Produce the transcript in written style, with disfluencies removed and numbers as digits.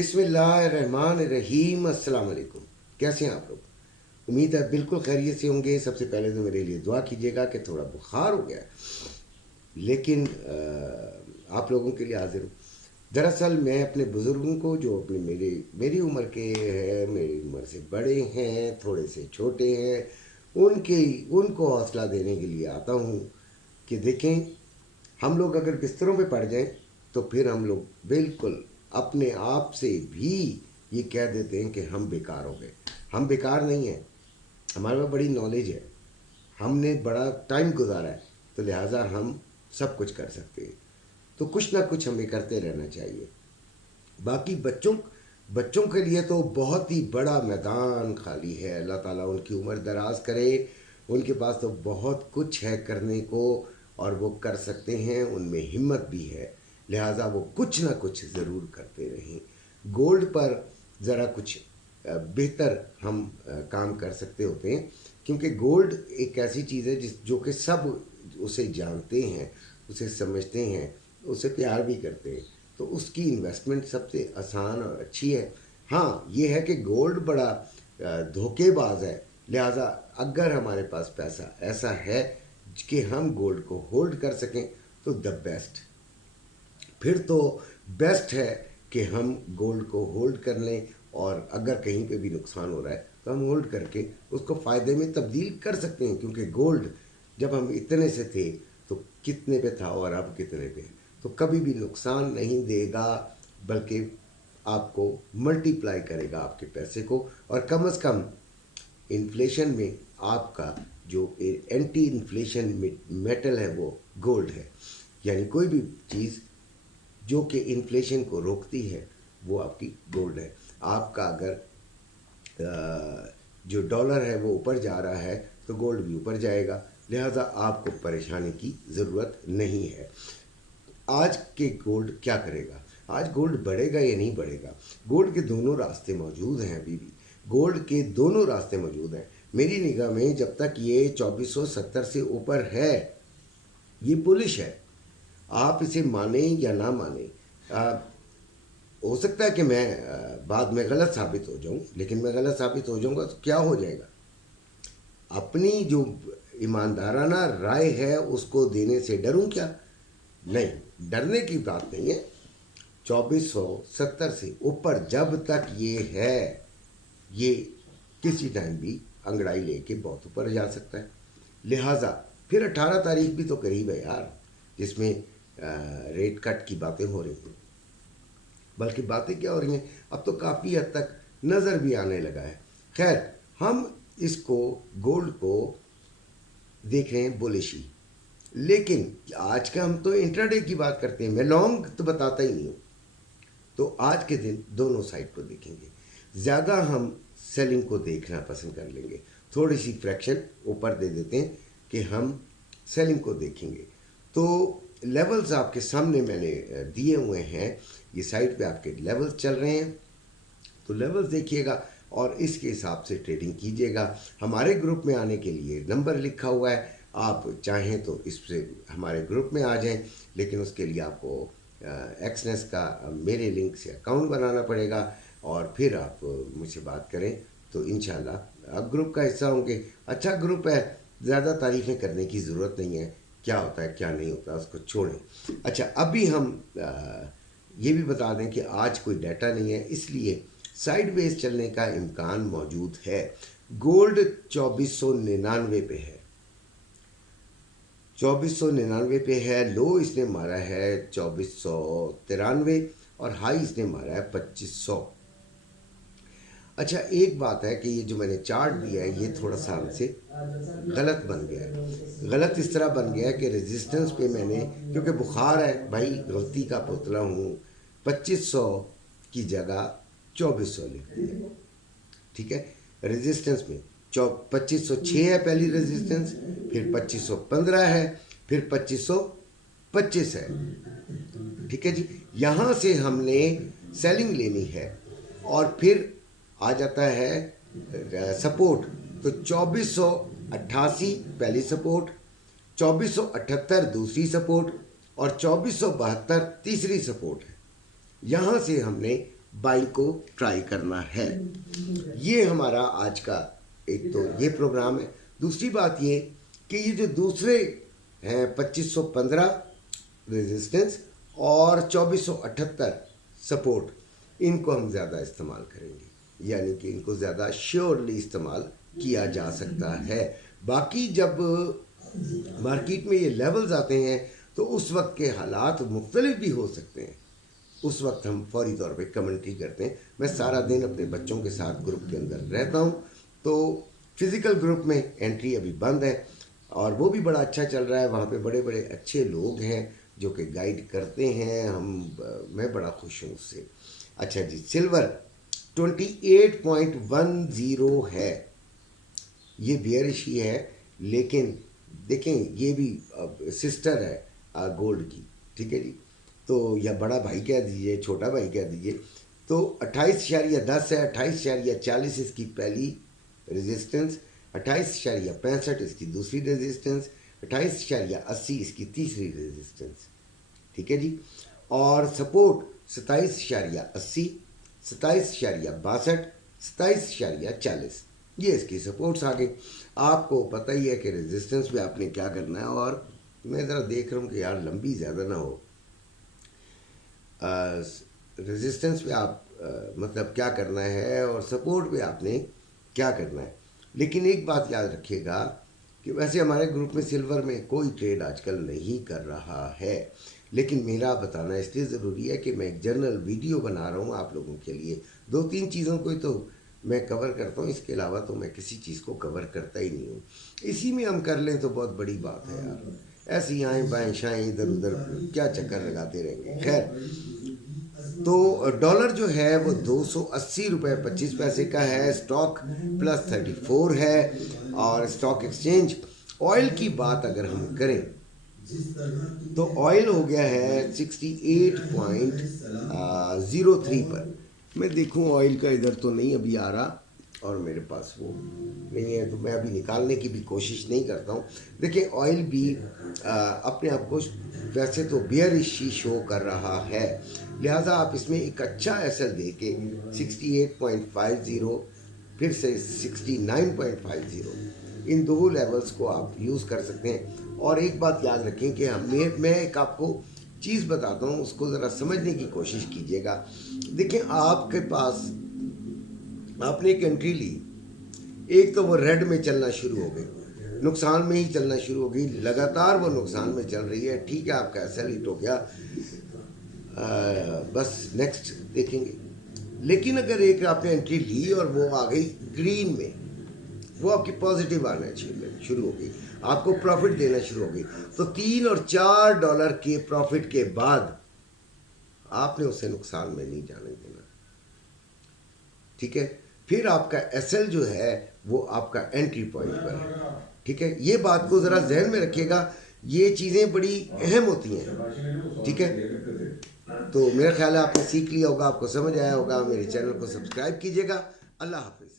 बिस्मिल्लाहिर्रहमानिर्रहीम। अस्सलाम वालेकुम। कैसे हैं आप लोग? उम्मीद है बिल्कुल खैरियत से होंगे। सबसे पहले तो मेरे लिए दुआ कीजिएगा कि थोड़ा बुखार हो गया है, लेकिन आप लोगों के लिए हाजिर हूँ। दरअसल मैं अपने बुज़ुर्गों को, जो अपने मेरी उम्र के हैं, मेरी उम्र से बड़े हैं, थोड़े से छोटे हैं, उनको हौसला देने के लिए आता हूँ कि देखें, हम लोग अगर बिस्तरों पे पड़ जाएं तो फिर हम लोग बिल्कुल अपने आप से भी ये कह देते हैं कि हम बेकार हो गए। हम बेकार नहीं हैं, हमारे पास बड़ी नॉलेज है, हमने बड़ा टाइम गुजारा है, तो लिहाजा हम सब कुछ कर सकते हैं। तो कुछ ना कुछ हमें करते रहना चाहिए। बाकी बच्चों के लिए तो बहुत ही बड़ा मैदान खाली है। अल्लाह ताला उनकी उम्र दराज करे। उनके पास तो बहुत कुछ है करने को और वो कर सकते हैं, उनमें हिम्मत भी है। लिहाजा वो कुछ ना कुछ ज़रूर करते रहें। गोल्ड पर ज़रा कुछ बेहतर हम काम कर सकते होते हैं, क्योंकि गोल्ड एक ऐसी चीज़ है जो कि सब उसे जानते हैं, उसे समझते हैं, उसे प्यार भी करते हैं। तो उसकी इन्वेस्टमेंट सबसे आसान और अच्छी है। हाँ, ये है कि गोल्ड बड़ा धोखेबाज है। लिहाजा अगर हमारे पास पैसा ऐसा है कि हम गोल्ड को होल्ड कर सकें तो द बेस्ट। फिर तो बेस्ट है कि हम गोल्ड को होल्ड कर लें, और अगर कहीं पे भी नुकसान हो रहा है तो हम होल्ड करके उसको फ़ायदे में तब्दील कर सकते हैं। क्योंकि गोल्ड जब हम इतने से थे तो कितने पे था और अब कितने पे है, तो कभी भी नुकसान नहीं देगा, बल्कि आपको मल्टीप्लाई करेगा आपके पैसे को। और कम से कम इन्फ्लेशन में आपका जो एंटी इन्फ्लेशन मेटल है वो गोल्ड है। यानी कोई भी चीज़ जो कि इन्फ्लेशन को रोकती है वो आपकी गोल्ड है। आपका अगर जो डॉलर है वो ऊपर जा रहा है तो गोल्ड भी ऊपर जाएगा। लिहाजा आपको परेशानी की ज़रूरत नहीं है। आज के गोल्ड क्या करेगा? आज गोल्ड बढ़ेगा या नहीं बढ़ेगा? गोल्ड के दोनों रास्ते मौजूद हैं। अभी भी गोल्ड के दोनों रास्ते मौजूद हैं। मेरी निगाह में जब तक ये 2470 से ऊपर है, ये बुलिश है। आप इसे माने या ना माने, हो सकता है कि मैं बाद में गलत साबित हो जाऊं, लेकिन मैं गलत साबित हो जाऊंगा तो क्या हो जाएगा? अपनी जो ईमानदाराना राय है उसको देने से डरूं क्या? नहीं, डरने की बात नहीं है। 2470 से ऊपर जब तक ये है, ये किसी टाइम भी अंगड़ाई लेके बहुत ऊपर जा सकता है। लिहाजा फिर 18 तारीख भी तो करीब है यार, जिसमें रेट कट की बातें हो रही हैं। बल्कि बातें क्या हो रही हैं, अब तो काफ़ी हद तक नज़र भी आने लगा है। खैर, हम इसको गोल्ड को देख रहे हैं बुलिशी, लेकिन आज का हम तो इंट्राडे की बात करते हैं। मैं लॉन्ग तो बताता ही नहीं हूँ। तो आज के दिन दोनों साइड को देखेंगे। ज़्यादा हम सेलिंग को देखना पसंद कर लेंगे। थोड़ी सी फ्रैक्शन ऊपर दे देते हैं कि हम सेलिंग को देखेंगे। तो लेवल्स आपके सामने मैंने दिए हुए हैं। ये साइड पे आपके लेवल्स चल रहे हैं, तो लेवल्स देखिएगा और इसके हिसाब से ट्रेडिंग कीजिएगा। हमारे ग्रुप में आने के लिए नंबर लिखा हुआ है। आप चाहें तो इससे हमारे ग्रुप में आ जाएं, लेकिन उसके लिए आपको एक्सनेस का मेरे लिंक से अकाउंट बनाना पड़ेगा और फिर आप मुझसे बात करें तो इंशाल्लाह आप ग्रुप का हिस्सा होंगे। अच्छा ग्रुप है, ज़्यादा तारीफ़ें करने की ज़रूरत नहीं है। क्या होता है क्या नहीं होता उसको छोड़ें। अच्छा, अभी हम ये भी बता दें कि आज कोई डाटा नहीं है, इसलिए साइडवेज चलने का इम्कान मौजूद है। गोल्ड 2499 पे है, 2499 पे है। लो इसने मारा है 2493 और हाई इसने मारा है 2500। अच्छा, एक बात है कि ये जो मैंने चार्ट दिया है ये थोड़ा सा हमसे गलत बन गया है। गलत इस तरह बन गया है कि रेजिस्टेंस पे मैंने, क्योंकि बुखार है भाई, गलती का पुतला हूँ, 2500 की जगह 2400 लिख दिया। ठीक है, रेजिस्टेंस में 2506 है पहली रेजिस्टेंस, फिर 2515 है, फिर 2525 है। ठीक है जी, यहाँ से हमने सेलिंग लेनी है और फिर आ जाता है सपोर्ट। तो 2488 पहली सपोर्ट, 2478 दूसरी सपोर्ट और 2472 तीसरी सपोर्ट है। यहाँ से हमने बाइंग को ट्राई करना है। ये हमारा आज का एक तो ये प्रोग्राम है। दूसरी बात ये कि ये जो दूसरे हैं 2515 रेजिस्टेंस और 2478 सपोर्ट, इनको हम ज़्यादा इस्तेमाल करेंगे, यानी कि इनको ज़्यादा श्योरली इस्तेमाल किया जा सकता है। बाकी जब मार्केट में ये लेवल्स आते हैं तो उस वक्त के हालात मुख्तलिफ भी हो सकते हैं। उस वक्त हम फौरी तौर पे कमेंट्री करते हैं। मैं सारा दिन अपने बच्चों के साथ ग्रुप के अंदर रहता हूँ, तो फिज़िकल ग्रुप में एंट्री अभी बंद है और वो भी बड़ा अच्छा चल रहा है। वहाँ पे बड़े बड़े अच्छे लोग हैं जो कि गाइड करते हैं। मैं बड़ा खुश हूँ उससे। अच्छा जी, सिल्वर 28.10 है, ये बेयरिश ही है, लेकिन देखें ये भी सिस्टर है गोल्ड की, ठीक है जी। तो या बड़ा भाई कह दीजिए, छोटा भाई कह दीजिए। तो 28.10 है, 28.40 इसकी पहली रेजिस्टेंस, 28.65 इसकी दूसरी रेजिस्टेंस, 28.80 इसकी तीसरी रेजिस्टेंस, ठीक है जी। और सपोर्ट 27.80, 27.62, 27.40, ये इसकी सपोर्ट्स आ गई। आपको पता ही है कि रेजिस्टेंस पे आपने क्या करना है। और मैं ज़रा देख रहा हूँ कि यार लंबी ज़्यादा ना हो। रेजिस्टेंस पे आप मतलब क्या करना है और सपोर्ट पे आपने क्या करना है। लेकिन एक बात याद रखिएगा कि वैसे हमारे ग्रुप में सिल्वर में कोई ट्रेड आजकल नहीं कर रहा है, लेकिन मेरा बताना इसलिए ज़रूरी है कि मैं एक जनरल वीडियो बना रहा हूँ आप लोगों के लिए। 2-3 चीज़ों को तो मैं कवर करता हूँ, इसके अलावा तो मैं किसी चीज़ को कवर करता ही नहीं हूँ। इसी में हम कर लें तो बहुत बड़ी बात है यार। ऐसे ही आएँ बाएँ शाएँ इधर उधर क्या चक्कर लगाते रहेंगे। खैर, तो डॉलर जो है वो 280 रुपये 25 पैसे का है, स्टॉक +34 है। और स्टॉक एक्सचेंज ऑयल की बात अगर हम करें तो ऑयल हो गया है 68.03 पर। मैं देखूं ऑयल का इधर तो नहीं अभी आ रहा और मेरे पास वो नहीं है, तो मैं अभी निकालने की भी कोशिश नहीं करता हूँ। देखिए ऑयल भी अपने आप को वैसे तो बेयरिश शो कर रहा है, लिहाजा आप इसमें एक अच्छा एसएल दे के 68.50 फिर से 69.50 इन दो लेवल्स को आप यूज़ कर सकते हैं। और एक बात याद रखें कि मैं एक आपको चीज़ बताता हूँ, उसको ज़रा समझने की कोशिश कीजिएगा। देखिए आपके पास आपने एक एंट्री ली, एक तो वो रेड में चलना शुरू हो गई, नुकसान में ही चलना शुरू हो गई, लगातार वो नुकसान में चल रही है। ठीक है, आपका एसएल हिट हो गया, बस नेक्स्ट देखेंगे। लेकिन अगर एक आपने एंट्री ली और वो आ गई ग्रीन में, वो आपकी पॉजिटिव आना शुरू हो गई, आपको प्रॉफिट देना शुरू हो गई, तो $3 और $4 के प्रॉफिट के बाद आपने उसे नुकसान में नहीं जाने देना, ठीक है। फिर आपका एसएल जो है वो आपका एंट्री पॉइंट पर है, ठीक है। ये बात को ज़रा जहन में रखिएगा, ये चीज़ें बड़ी अहम होती हैं, ठीक है। तो मेरा ख्याल है आपने सीख लिया होगा, आपको समझ आया होगा। मेरे चैनल को सब्सक्राइब कीजिएगा। अल्लाह हाफिज़।